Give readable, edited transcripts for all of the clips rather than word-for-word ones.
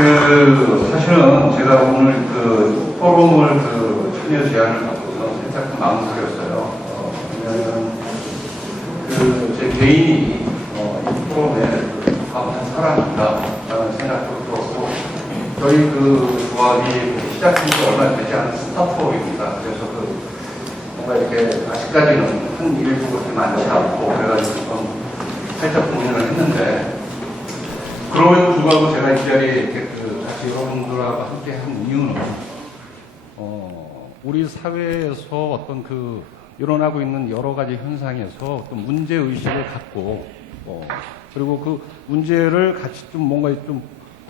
사실은 제가 오늘 포럼을 참여 제안을 받고서 살짝 망설였어요. 왜냐하면 제 개인이 이 포럼에 합한 사람인가라는 생각도 들었고, 저희 조합이 시작한 지 얼마 되지 않은 스타트업입니다. 그래서 뭔가 이렇게 아직까지는 큰 일부가 많지 않고 그래가지고 좀 살짝 고민을 했는데, 그럼에도 불구하고 제가 이 자리에 이렇게 같이 여러분들하고 함께 한 이유는 우리 사회에서 어떤 일어나고 있는 여러 가지 현상에서 어떤 문제 의식을 갖고 그리고 그 문제를 같이 좀 뭔가 좀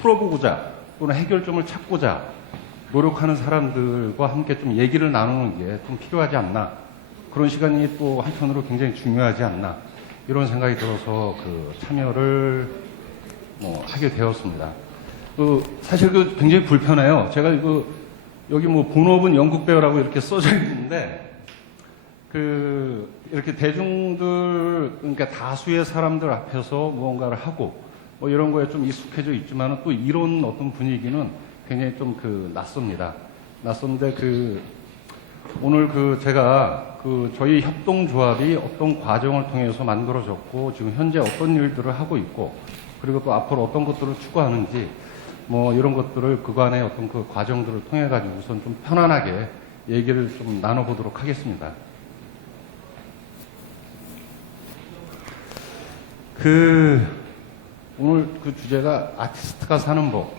풀어보고자 또는 해결점을 찾고자 노력하는 사람들과 함께 좀 얘기를 나누는 게 좀 필요하지 않나, 그런 시간이 또 한편으로 굉장히 중요하지 않나, 이런 생각이 들어서 참여를 하게 되었습니다. 사실 굉장히 불편해요. 제가 여기 본업은 연극 배우라고 이렇게 써져 있는데, 이렇게 대중들, 그러니까 다수의 사람들 앞에서 무언가를 하고, 이런 거에 좀 익숙해져 있지만, 또 이런 어떤 분위기는 굉장히 좀 낯섭니다. 낯선데, 오늘 제가 저희 협동조합이 어떤 과정을 통해서 만들어졌고, 지금 현재 어떤 일들을 하고 있고, 그리고 또 앞으로 어떤 것들을 추구하는지, 이런 것들을 그간의 어떤 과정들을 통해가지고 우선 좀 편안하게 얘기를 좀 나눠보도록 하겠습니다. 오늘 주제가 아티스트가 사는 법,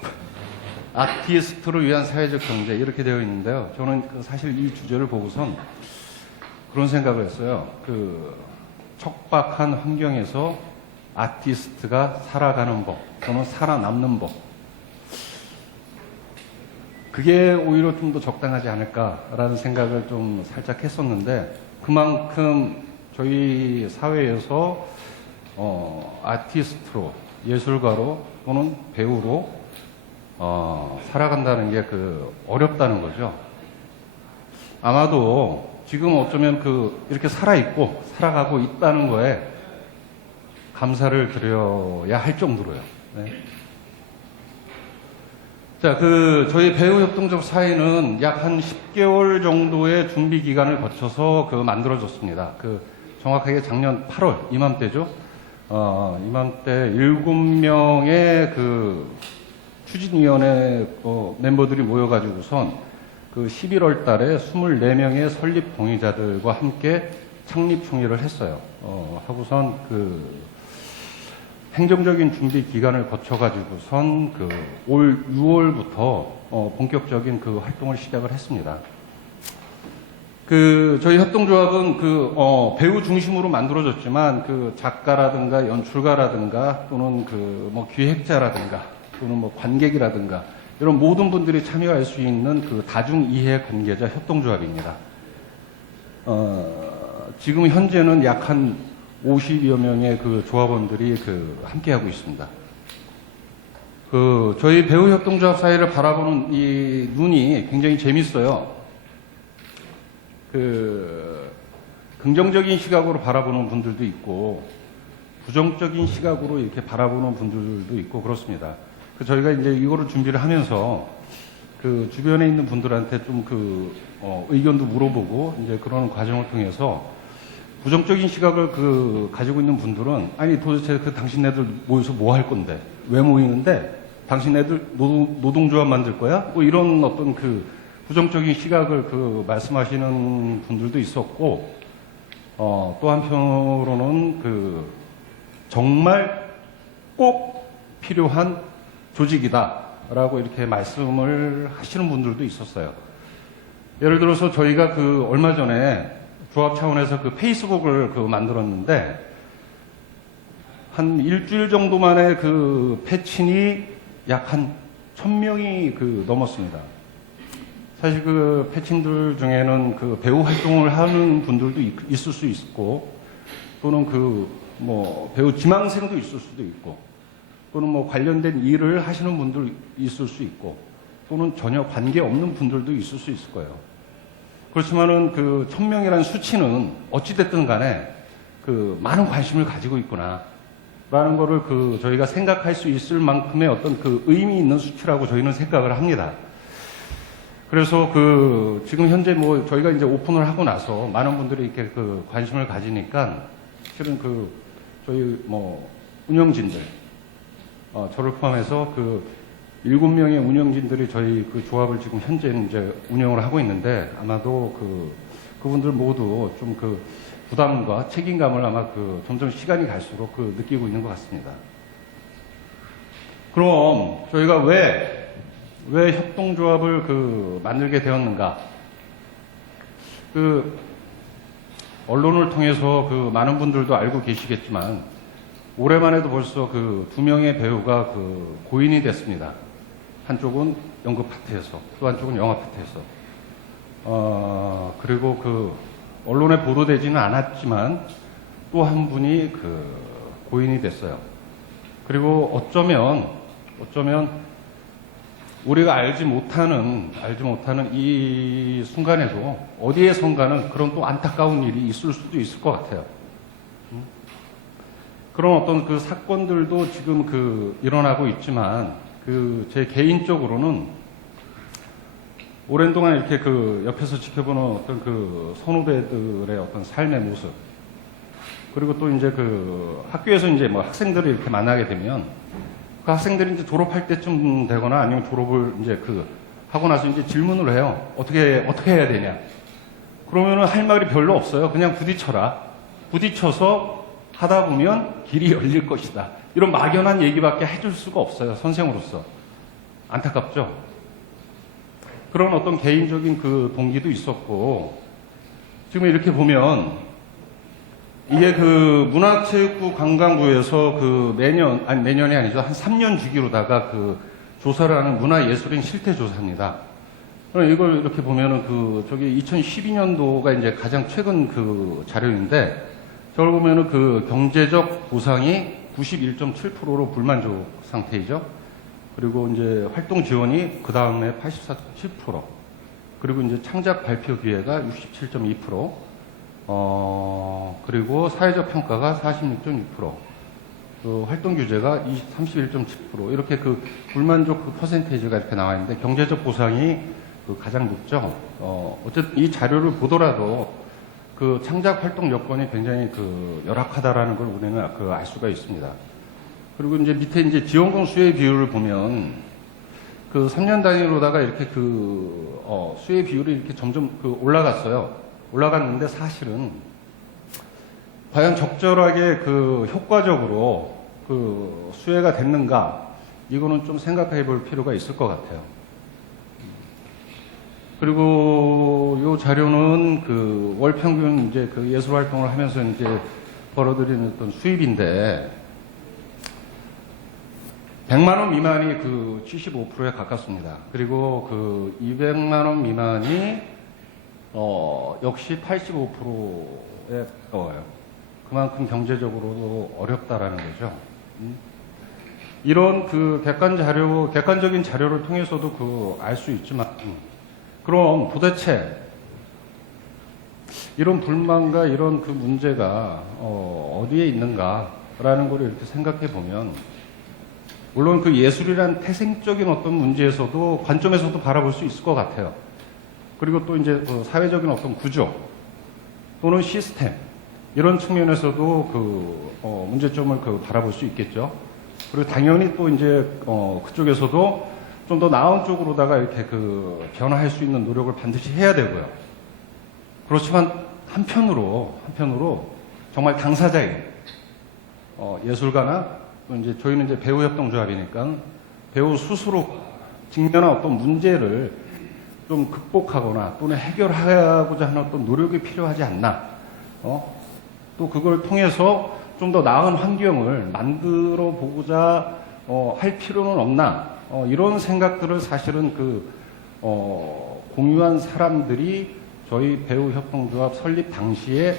아티스트를 위한 사회적 경제, 이렇게 되어 있는데요. 저는 사실 이 주제를 보고선 그런 생각을 했어요. 척박한 환경에서 아티스트가 살아가는 법, 또는 살아남는 법. 그게 오히려 좀 더 적당하지 않을까라는 생각을 좀 살짝 했었는데, 그만큼 저희 사회에서 아티스트로, 예술가로 또는 배우로 살아간다는 게 어렵다는 거죠. 아마도 지금 어쩌면 이렇게 살아있고 살아가고 있다는 거에 감사를 드려야 할 정도로요. 네. 자, 저희 배우협동조합 사회는 약 한 10개월 정도의 준비 기간을 거쳐서 만들어졌습니다. 정확하게 작년 8월, 이맘때죠. 이맘때 7명의 추진위원회 멤버들이 모여가지고선 11월 달에 24명의 설립 동의자들과 함께 창립 총회를 했어요. 하고선 행정적인 준비 기간을 거쳐가지고선 올 6월부터 본격적인 활동을 시작을 했습니다. 저희 협동조합은 배우 중심으로 만들어졌지만 작가라든가 연출가라든가 또는 기획자라든가 또는 관객이라든가 이런 모든 분들이 참여할 수 있는 다중이해 관계자 협동조합입니다. 지금 현재는 약 한 50여 명의 조합원들이 함께하고 있습니다. 저희 배우협동조합 사회를 바라보는 이 눈이 굉장히 재밌어요. 긍정적인 시각으로 바라보는 분들도 있고, 부정적인 시각으로 이렇게 바라보는 분들도 있고, 그렇습니다. 저희가 이제 이거를 준비를 하면서 주변에 있는 분들한테 좀 의견도 물어보고, 이제 그런 과정을 통해서 부정적인 시각을 가지고 있는 분들은, 아니 도대체 당신네들 모여서 뭐 할 건데, 왜 모이는데, 당신네들 노동조합 만들 거야? 이런 어떤 부정적인 시각을 말씀하시는 분들도 있었고, 또 한편으로는 정말 꼭 필요한 조직이다라고 이렇게 말씀을 하시는 분들도 있었어요. 예를 들어서 저희가 얼마 전에 조합 차원에서 페이스북을 만들었는데, 한 일주일 정도 만에 패친이 약 한 1000명이 넘었습니다. 사실 패친들 중에는 배우 활동을 하는 분들도 있을 수 있고, 또는 배우 지망생도 있을 수도 있고, 또는 관련된 일을 하시는 분들 있을 수 있고, 또는 전혀 관계없는 분들도 있을 수 있을 거예요. 그렇지만은 1000명이라는 수치는 어찌됐든 간에 많은 관심을 가지고 있구나. 라는 거를 저희가 생각할 수 있을 만큼의 어떤 의미 있는 수치라고 저희는 생각을 합니다. 그래서 지금 현재 저희가 이제 오픈을 하고 나서 많은 분들이 이렇게 관심을 가지니까 실은 저희 운영진들, 저를 포함해서 7명의 운영진들이 저희 조합을 지금 현재 이제 운영을 하고 있는데 아마도 그분들 모두 좀 부담과 책임감을 아마 점점 시간이 갈수록 느끼고 있는 것 같습니다. 그럼 저희가 왜 협동조합을 만들게 되었는가? 언론을 통해서 많은 분들도 알고 계시겠지만 올해만 해도 벌써 2명의 배우가 고인이 됐습니다. 한쪽은 연극 파트에서 또 한쪽은 영화 파트에서. 그리고 언론에 보도되지는 않았지만 또 한 분이 고인이 됐어요. 그리고 어쩌면 우리가 알지 못하는 이 순간에도 어디에선가는 그런 또 안타까운 일이 있을 수도 있을 것 같아요. 그런 어떤 사건들도 지금 일어나고 있지만 제 개인적으로는 오랜 동안 이렇게 옆에서 지켜보는 어떤 선후배들의 어떤 삶의 모습, 그리고 또 이제 학교에서 이제 학생들을 이렇게 만나게 되면 그 학생들이 이제 졸업할 때쯤 되거나 아니면 졸업을 이제 하고 나서 이제 질문을 해요. 어떻게 해야 되냐? 그러면은 할 말이 별로 없어요. 그냥 부딪혀라. 부딪혀서 하다 보면 길이 열릴 것이다. 이런 막연한 얘기밖에 해줄 수가 없어요. 선생으로서. 안타깝죠? 그런 어떤 개인적인 동기도 있었고, 지금 이렇게 보면, 이게 문화체육부 관광부에서 매년이 아니죠. 한 3년 주기로다가 조사를 하는 문화예술인 실태조사입니다. 이걸 이렇게 보면은 저기 2012년도가 이제 가장 최근 자료인데, 저걸 보면은 경제적 보상이 91.7%로 불만족 상태이죠. 그리고 이제 활동 지원이 그 다음에 84.7%, 그리고 이제 창작 발표 기회가 67.2%, 그리고 사회적 평가가 46.6%, 활동 규제가 31.7%, 이렇게 불만족 퍼센테이지가 이렇게 나와 있는데 경제적 보상이 가장 높죠. 어쨌든 이 자료를 보더라도 창작 활동 여건이 굉장히 열악하다라는 걸 우리는 알 수가 있습니다. 그리고 이제 밑에 이제 지원금 수혜 비율을 보면 3년 단위로다가 이렇게 수혜 비율이 이렇게 점점 올라갔어요. 올라갔는데 사실은 과연 적절하게 효과적으로 수혜가 됐는가, 이거는 좀 생각해 볼 필요가 있을 것 같아요. 그리고 요 자료는 월 평균 이제 예술 활동을 하면서 이제 벌어들이는 어떤 수입인데 100만 원 미만이 75%에 가깝습니다. 그리고 200만 원 미만이 역시 85%에 가까워요. 그만큼 경제적으로도 어렵다라는 거죠. 이런 객관적인 자료를 통해서도 알 수 있지만, 그럼 도대체 이런 불만과 이런 문제가 어디에 있는가라는 걸 이렇게 생각해 보면, 물론 예술이란 태생적인 어떤 문제에서도 관점에서도 바라볼 수 있을 것 같아요. 그리고 또 이제 사회적인 어떤 구조 또는 시스템, 이런 측면에서도 문제점을 바라볼 수 있겠죠. 그리고 당연히 또 이제 그쪽에서도 좀 더 나은 쪽으로다가 이렇게 변화할 수 있는 노력을 반드시 해야 되고요. 그렇지만 한편으로 정말 당사자인 예술가나 이제 저희는 이제 배우협동조합이니까 배우 스스로 직면한 어떤 문제를 좀 극복하거나 또는 해결하고자 하는 어떤 노력이 필요하지 않나. 또 그걸 통해서 좀 더 나은 환경을 만들어 보고자 할 필요는 없나. 이런 생각들을 사실은 공유한 사람들이 저희 배우협동조합 설립 당시에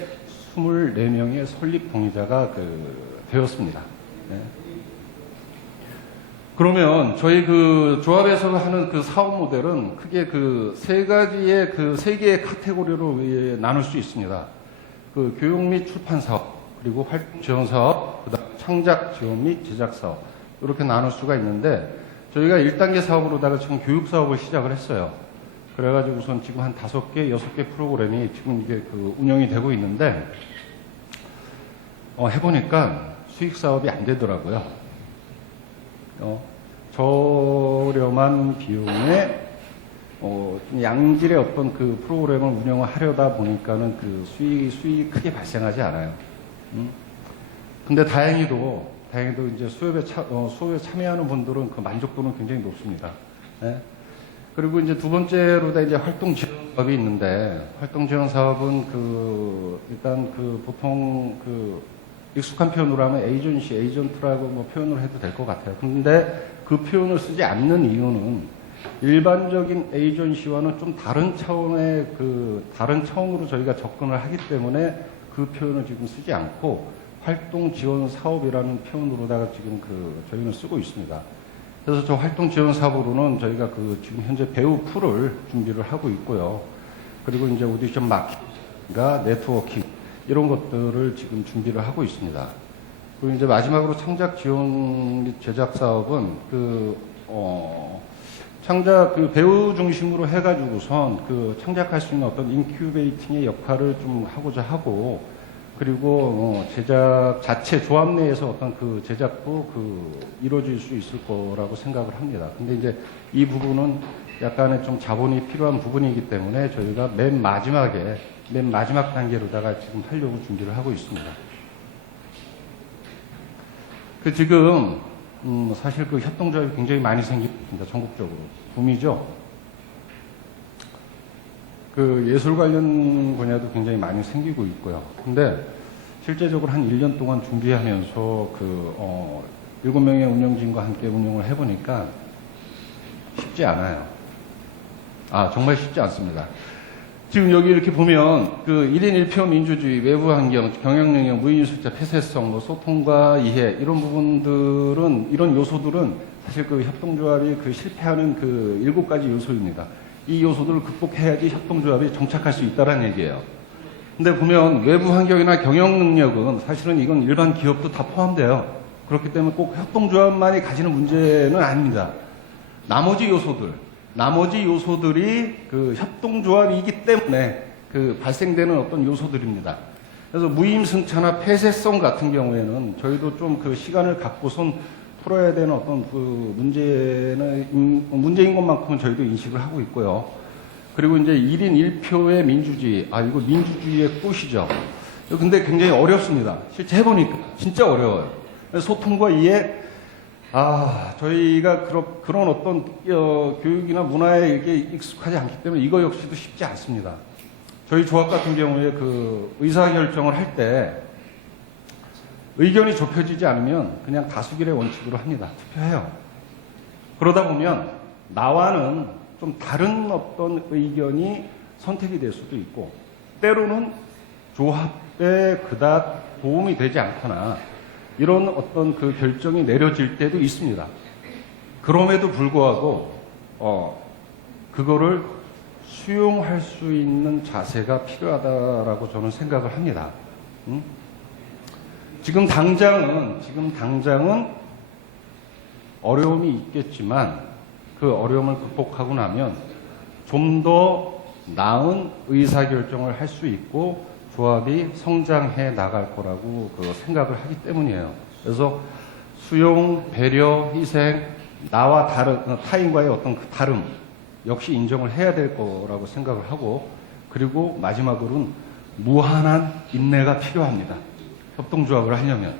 24명의 설립 동의자가 되었습니다. 네. 그러면 저희 조합에서 하는 사업 모델은 크게 세 개의 카테고리로 나눌 수 있습니다. 교육 및 출판 사업, 그리고 활동 지원 사업, 그다음 창작 지원 및 제작 사업 이렇게 나눌 수가 있는데 저희가 1단계 사업으로다가 지금 교육 사업을 시작을 했어요. 그래가지고 우선 지금 한 5개, 6개 프로그램이 지금 이게 그 운영이 되고 있는데 해보니까 수익 사업이 안 되더라고요. 저렴한 비용에 좀 양질의 어떤 그 프로그램을 운영을 하려다 보니까는 그 수익이 크게 발생하지 않아요. 근데 다행히도 이제 수업에 참여하는 분들은 그 만족도는 굉장히 높습니다. 네? 그리고 이제 두 번째로 이제 활동 지원 사업이 있는데, 활동 지원 사업은 일단 보통 익숙한 표현으로 하면 에이전트라고 뭐 표현을 해도 될 것 같아요. 근데 그 표현을 쓰지 않는 이유는 일반적인 에이전시와는 좀 다른 차원의 다른 차원으로 저희가 접근을 하기 때문에 그 표현을 지금 쓰지 않고 활동 지원 사업이라는 표현으로다가 지금 저희는 쓰고 있습니다. 그래서 저 활동 지원 사업으로는 저희가 지금 현재 배우 풀을 준비를 하고 있고요. 그리고 이제 오디션 마케팅과 네트워킹 이런 것들을 지금 준비를 하고 있습니다. 그리고 이제 마지막으로 창작 지원 및 제작 사업은 창작 배우 중심으로 해가지고선 창작할 수 있는 어떤 인큐베이팅의 역할을 좀 하고자 하고, 그리고 제작 자체 조합 내에서 어떤 제작도 이루어질 수 있을 거라고 생각을 합니다. 근데 이제 이 부분은 약간의 좀 자본이 필요한 부분이기 때문에 저희가 맨 마지막 단계로다가 지금 하려고 준비를 하고 있습니다. 지금 사실 협동조합이 굉장히 많이 생기고 있습니다. 전국적으로 붐이죠. 예술 관련 분야도 굉장히 많이 생기고 있고요. 근데 실제적으로 한 1년 동안 준비하면서 7명의 운영진과 함께 운영을 해보니까 쉽지 않아요. 정말 쉽지 않습니다. 지금 여기 이렇게 보면 1인 1표 민주주의, 외부 환경, 경영 능력, 무인 숫자, 폐쇄성, 소통과 이해 이런 부분들은, 이런 요소들은 사실 협동조합이 실패하는 7가지 요소입니다. 이 요소들을 극복해야지 협동조합이 정착할 수 있다는 얘기예요. 근데 보면 외부 환경이나 경영 능력은 사실은 이건 일반 기업도 다 포함돼요. 그렇기 때문에 꼭 협동조합만이 가지는 문제는 아닙니다. 나머지 요소들이 협동조합이기 때문에 발생되는 어떤 요소들입니다. 그래서 무임승차나 폐쇄성 같은 경우에는 저희도 좀 시간을 갖고선 풀어야 되는 어떤 문제인 것만큼은 저희도 인식을 하고 있고요. 그리고 이제 1인 1표의 민주주의. 이거 민주주의의 꽃이죠. 근데 굉장히 어렵습니다. 실제 해보니까 진짜 어려워요. 소통과 이해, 저희가 그런 어떤 교육이나 문화에 이렇게 익숙하지 않기 때문에 이거 역시도 쉽지 않습니다. 저희 조합 같은 경우에 의사결정을 할 때 의견이 좁혀지지 않으면 그냥 다수결의 원칙으로 합니다. 투표해요. 그러다 보면 나와는 좀 다른 어떤 의견이 선택이 될 수도 있고, 때로는 조합에 그다지 도움이 되지 않거나 이런 어떤 결정이 내려질 때도 있습니다. 그럼에도 불구하고 그거를 수용할 수 있는 자세가 필요하다라고 저는 생각을 합니다. 지금 당장은 어려움이 있겠지만 그 어려움을 극복하고 나면 좀 더 나은 의사결정을 할 수 있고 조합이 성장해 나갈 거라고 생각을 하기 때문이에요. 그래서 수용, 배려, 희생, 나와 타인과의 어떤 다름 역시 인정을 해야 될 거라고 생각을 하고, 그리고 마지막으로는 무한한 인내가 필요합니다. 협동조합을 하려면.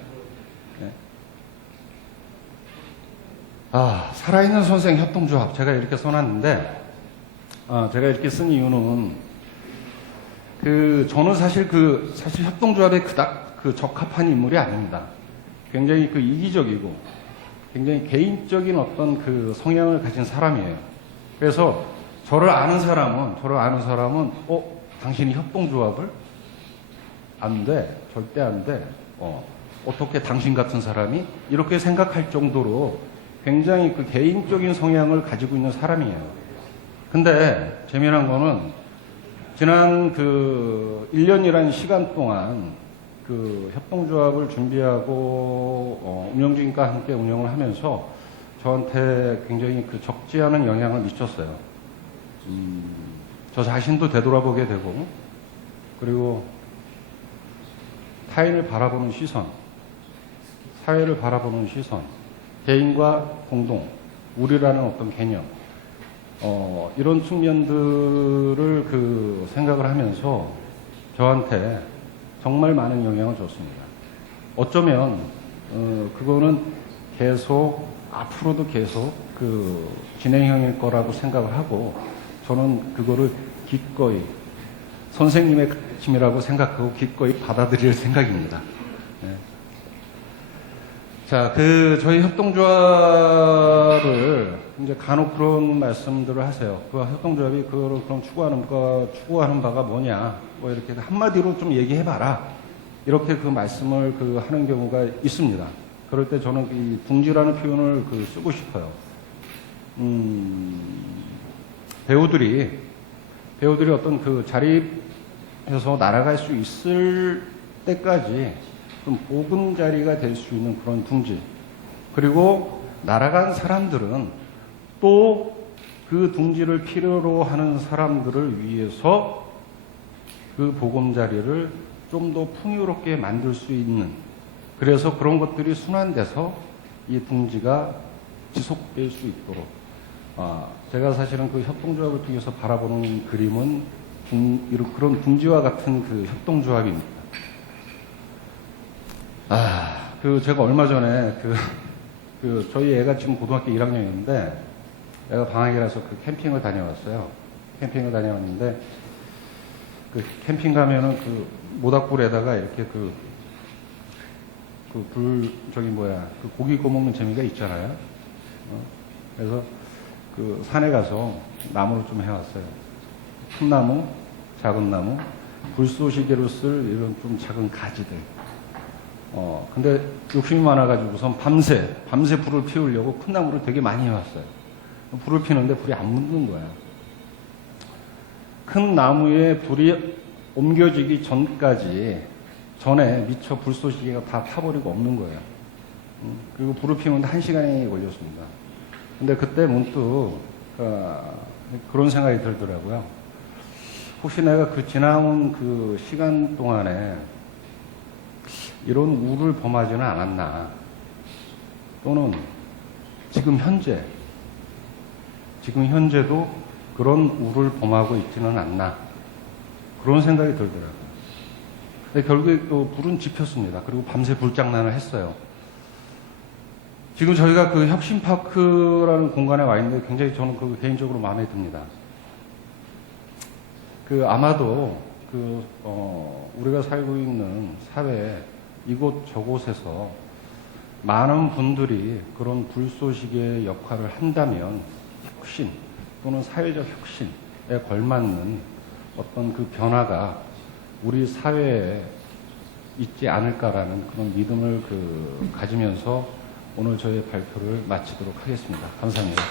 네. 살아있는 선생 협동조합 제가 이렇게 써놨는데, 제가 이렇게 쓴 이유는 저는 사실 협동조합에 그닥 적합한 인물이 아닙니다. 굉장히 이기적이고 굉장히 개인적인 어떤 성향을 가진 사람이에요. 그래서 저를 아는 사람은 당신이 협동조합을 안 돼, 절대 안 돼. 어떻게 당신 같은 사람이 이렇게 생각할 정도로 굉장히 개인적인 성향을 가지고 있는 사람이에요. 근데 재미난 거는 지난 1년이라는 시간 동안 그 협동조합을 준비하고 운영진과 함께 운영을 하면서 저한테 굉장히 그 적지 않은 영향을 미쳤어요. 저 자신도 되돌아보게 되고, 그리고 타인을 바라보는 시선, 사회를 바라보는 시선, 개인과 공동, 우리라는 어떤 개념, 이런 측면들을 그 생각을 하면서 저한테 정말 많은 영향을 줬습니다. 어쩌면 그거는 계속 앞으로도 계속 그 진행형일 거라고 생각을 하고, 저는 그거를 기꺼이 선생님의 가르침이라고 생각하고 기꺼이 받아들일 생각입니다. 네. 자, 저희 협동조합을 이제 간혹 그런 말씀들을 하세요. 그 협동조합이 그럼 추구하는 바가 뭐냐, 뭐 이렇게 한마디로 좀 얘기해봐라, 이렇게 그 말씀을 하는 경우가 있습니다. 그럴 때 저는 이 둥지라는 표현을 쓰고 싶어요. 배우들이 어떤 그 자리에서 날아갈 수 있을 때까지 좀 보금자리가 될 수 있는 그런 둥지. 그리고 날아간 사람들은 또 그 둥지를 필요로 하는 사람들을 위해서 그 보금자리를 좀 더 풍요롭게 만들 수 있는, 그래서 그런 것들이 순환돼서 이 둥지가 지속될 수 있도록, 제가 사실은 그 협동조합을 통해서 바라보는 그림은 그런 둥지와 같은 그 협동조합입니다. 제가 얼마 전에 저희 애가 지금 고등학교 1학년인데, 애가 방학이라서 캠핑을 다녀왔어요. 캠핑을 다녀왔는데, 캠핑 가면은 모닥불에다가 이렇게 고기 구워 먹는 재미가 있잖아요. 그래서 산에 가서 나무를 좀 해왔어요. 큰 나무, 작은 나무, 불쏘시개로 쓸 이런 좀 작은 가지들. 근데 욕심이 많아가지고선 밤새 불을 피우려고 큰 나무를 되게 많이 해왔어요. 불을 피우는데 불이 안 붙는 거야. 큰 나무에 불이 옮겨지기 전에 미처 불쏘시개가 다 타버리고 없는 거예요. 그리고 불을 피우는데 1시간이 걸렸습니다. 근데 그때 문득 그런 생각이 들더라고요. 혹시 내가 지나온 그 시간 동안에 이런 우를 범하지는 않았나, 또는 지금 현재도 그런 우를 범하고 있지는 않나, 그런 생각이 들더라고요. 근데 결국에 또 불은 지폈습니다. 그리고 밤새 불장난을 했어요. 지금 저희가 혁신파크라는 공간에 와 있는데 굉장히 저는 개인적으로 마음에 듭니다. 아마도 우리가 살고 있는 사회 이곳저곳에서 많은 분들이 그런 불쏘시개의 역할을 한다면 혁신 또는 사회적 혁신에 걸맞는 어떤 그 변화가 우리 사회에 있지 않을까라는 그런 믿음을 가지면서 오늘 저의 발표를 마치도록 하겠습니다. 감사합니다.